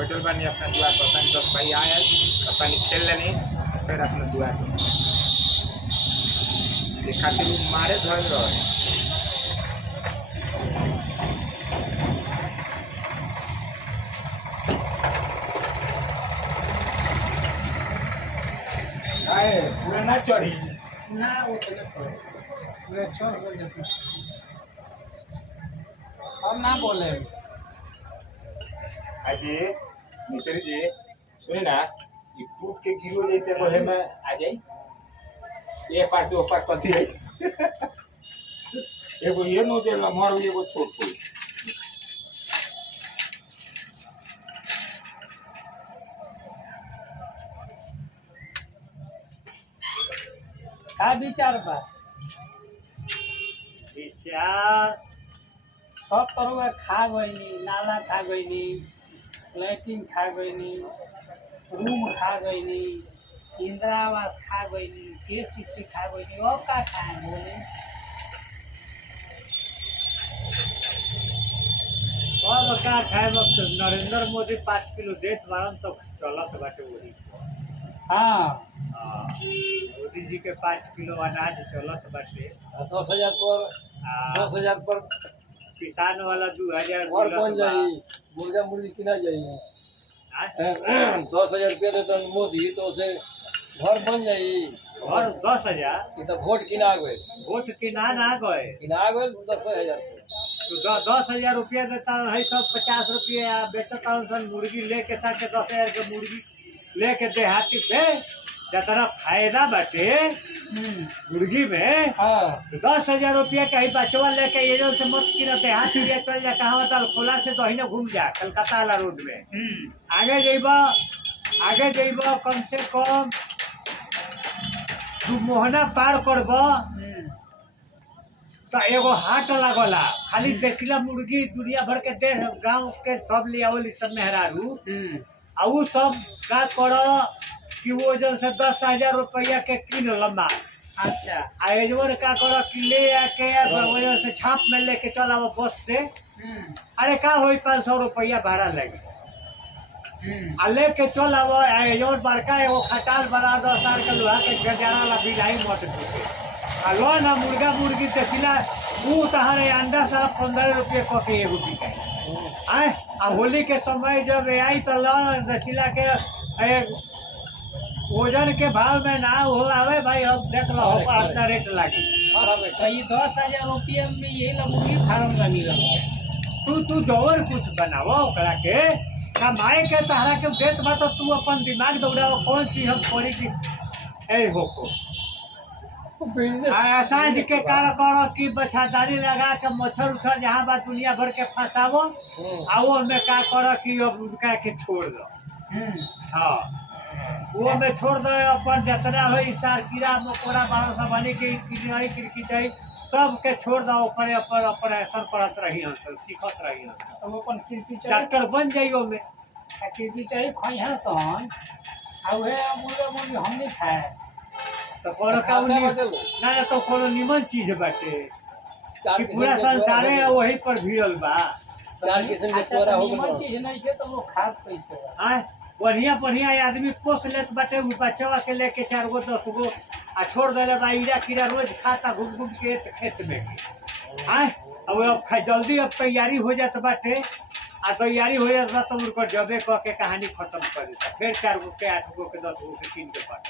बैठल बानी अपना दुआ पर तनी सब भाई आयल तनी खेल लेनी फिर अपना दुआ पर ये खातिर मारे धर रहे आए पूरा ना चढ़ी ना वो चले पड़े पूरे छोड़ कर देते हम ना बोले अजी मित्र जी सुने ना ये टूट के गिरो जैसे रहे में आ जाई ये पार से ऊपर कथी है एगो ये नो दे लमहर एगो छोट छोट का विचार बा विचार सब तरह का खा गईनी नाला खा गईनी लैट्रिन खा गईनी रूम खा गईनी इंदिरा आवास खा गईनी केसीसी खा गईनी और का खाए बोले और का खाए वक्त नरेंद्र मोदी 5 किलो देत बारन तो चलत बाटे वही हाँ मोदी जी के 5 किलो अनाज चलत बाटे 10,000 पर 10,000 पर किसान वाला 2000 घर बन जाई मुर्गा मुर्गी किना जाई 10,000 रुपया देते मोदी तो उसे घर बन जाई और 10,000 ये तो वोट किना गए वोट किना ना गए किना गए 10,000 तो 10,000 रुपया देता है सब 50 रुपया बेचता सन मुर्गी लेके साथ 10,000 के मुर्गी लेके देहाती पे जितना फायदा बाटे मुर्गी में हाँ 10,000 रुपया कहीं बचवा लेके ये जो से मत किना देहात लिए चल जा कहाँ दल खोला से तो ही घूम जा कलकत्ता वाला रोड में आगे जइबा कम से कम तू मोहना पार करब तो एगो हाट लगला खाली देखला मुर्गी दुनिया भर के देश गांव के सब ले आवली सब मेहरारू आ उ सब का कर कि वो जन से 10,000 रुपया के किन लंबा अच्छा आ एजवर का कर कि ले आके वजह से छाप में लेके चल आव बस से अरे का होई 500 रुपया भाड़ा लगी आ लेके चल आव एजवर बड़का एगो खटाल बना 10,000 के लोहा के गजारा ला बिलाई मत ढूके आ लो ना मुर्गा मुर्गी देखिला ऊ तहारे अंडा सारा 15 रुपये क के एगो बिकाई आए आ होली के समय जब आई तो लो रसीला के वजन के भाव में ना हो आवे भाई अब देख लो अपना रेट लागी तो ये 10,000 रुपया में यही ला मुर्गी फार्म ला मिलल तू जौर कुछ बनावो ओकरा के कमाए के तहरा के देत बा तो तू अपन दिमाग दौड़ाओ कौन चीज हम करी कि ए होको सांझ के कार करो कि बछादारी लगा के मच्छर उछर जहाँ बा दुनिया भर के फंसावो आ वो में का करो कि अब उनका के छोड़ दो हाँ वो में छोड़ दो अपन जितना हो सार कीड़ा मकोड़ा बारह सब बनी के किनारी खिड़की चाहिए सब के छोड़ दो ऊपर अपन अपन असर पड़त रही हम सब सीखत रही हम तो अपन खिड़की चाहिए डॉक्टर बन जाइयो में खिड़की चाहिए खइहा सन आ उहे मुर्गा मुर्गी हम नहीं खाए तो कोनो का ना तो कोनो निमन चीज बाटे कि पूरा संसारे वही पर भिड़ल बा 4 किस्म के अच्छा तोरा तो हो निमन गए चीज नहीं के तो लोग खात कैसे बा आय बढ़िया बढ़िया आदमी पोस लेत बाटे उ बच्चवा के लेके 4 गो 10 गो आ छोड़ देले बा ईड़ा कीड़ा रोज खाता घूम घूम के खेत में आय अब जल्दी अब तैयारी हो जात बाटे आ तैयारी हो जात बा तो उनकर जबे क के कहानी खत्म कर देता फिर 4 गो के 8 गो के 10 गो के 3 के पास